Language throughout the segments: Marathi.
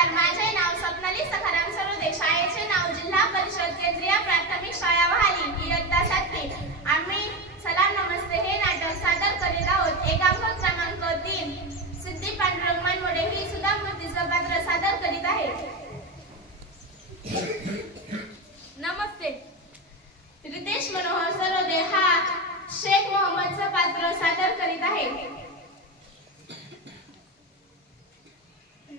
नमस्कार, माझे नाव स्वप्नाली सखाराम सरोदे, शाळेचे नाव जिल्हा परिषद केंद्रीय प्राथमिक शाळा वहाली, इयत्ता 7वी। आम्ही सलाम नमस्ते हे नाटक सादर करीत आहोत। एकांक क्रमांक 3 सिद्धी पांडुरंग मानमोडे ही सुधा मूर्तीचं पात्र सादर करीत आहे। नमस्ते, रितेश मनोहर सरोदे हा शेख मोहम्मदचं पात्र सादर करीत आहे।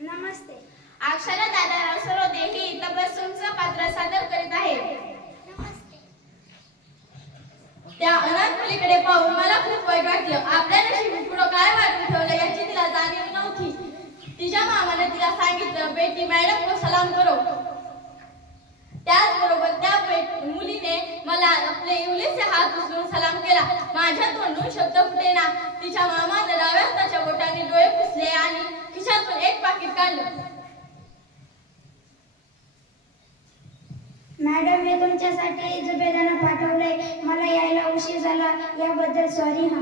नमस्ते, अक्षरा दादाराव सरोदे ही तबस्सुमचं पात्र सादर करीत आहे। नमस्ते, त्या अनाथ मुलीकडे पाहून मला खूप वाईट वाटलं। आपल्या नशिबी पुढं काय वाटून ठेवलं याची तिला जाणीव नव्हती। तिच्या मामाने तिला सांगितलं, बेटी मॅडम को सलाम करो। त्याचबरोबर त्या मुलीने मला आपले इवलेसे हात उचलून सलाम केला। माझ्या तोंडून शब्द फुटेना। तिच्या मामाने डाव्या हाताच्या बोटाने डोळे पुसले आणि खिशातून एक पाकिट काढलं। मॅडम हे तुमच्यासाठी जुबेदानं पाठवलंय। मला यायला उशीर झाला याबद्दल सॉरी हा।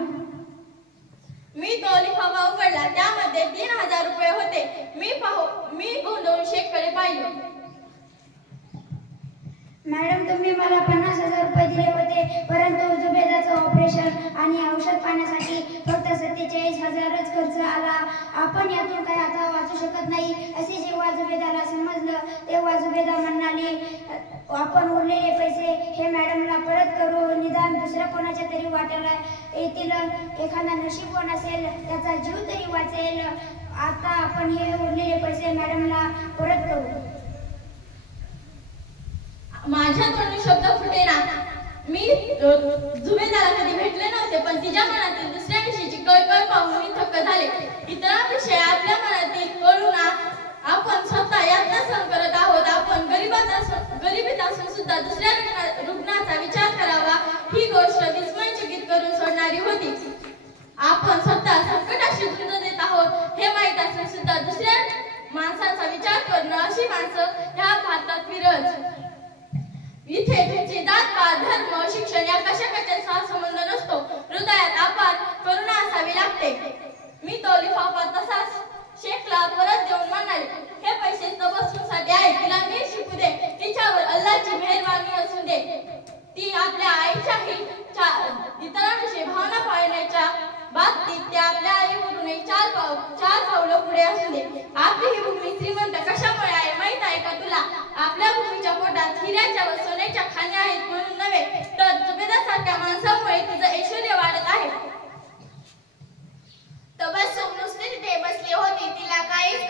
मी तो लिफाफा उघडला, त्यामध्ये 3000 रुपये होते। मी गोंधळून शेखकडे पाहिले। मॅडम तुम्ही मला 50,000 रुपये दिले होते, परंतु जुबेदाचं ऑपरेशन आणि औषध पाण्यासाठी फक्त 47,000च खर्च आला। आपण यातून काही आता वाचू शकत नाही असे जेव्हा जुबेदाला समजलं, तेव्हा जुबेदा म्हणाली, आपण उरलेले पैसे हे मॅडमला परत करू, निदान दुसऱ्या कोणाच्या तरी वाट्याला येतील, एखादा नशीबवान असेल त्याचा जीव तरी वाचेल। आता आपण हे उरलेले पैसे मॅडमला परत करू। माझ्या तोंडून शब्द फुटेना। मी जुबेदाला कधी भेटले नव्हते, पण तिच्या मनातील दुसऱ्या विषयीची कळकळ पाहून मी थक्क झाले। इतरांविषयी आपल्या मनातील करुणा आपण स्वतः यातना सहन करत आहोत। आपण गरिबीत असून सुद्धा दुसऱ्या रुग्णाचा विचार करावा ही गोष्ट विस्मयचकित करून सोडणारी होती। आपण स्वतः संकटाशी झुंज देत आहोत हे माहीत असून सुद्धा दुसऱ्या माणसाचा विचार करणं, अशी माणसं ह्या भारतात विरळ। इथे तुमची जात पात धर्म शिक्षण या कशाचा संबंध नसतो, हृदयात अपार करुणा असावी लागते। मी तो लिफाफा तसाच शेखला परत देऊन म्हणाले, हे पैसे तबस्सुमसाठी आहेत, तिला नीट शिकू दे, तिच्यावर अल्लाहची मेहरबानी असू दे। ती आपल्या आईच्याही इतरांविषयी भावना पाळण्याच्या बाबतीत त्या आपल्या आईवरून चार पावलं पुढे असू दे। आपली ही भूमी श्रीमंत कशामुळे आहे माहित आहे का तुला? आपल्या भूमीच्या पोटात हिऱ्याच्या व सोन्याच्या खाणी आहेत म्हणून नव्हे, तर जुबेदासारख्या माणसामुळे तुझं ऐश्वर्य वाढत आहे। तबस्सुम नुसती तिथे बसली होती, तिला काहीच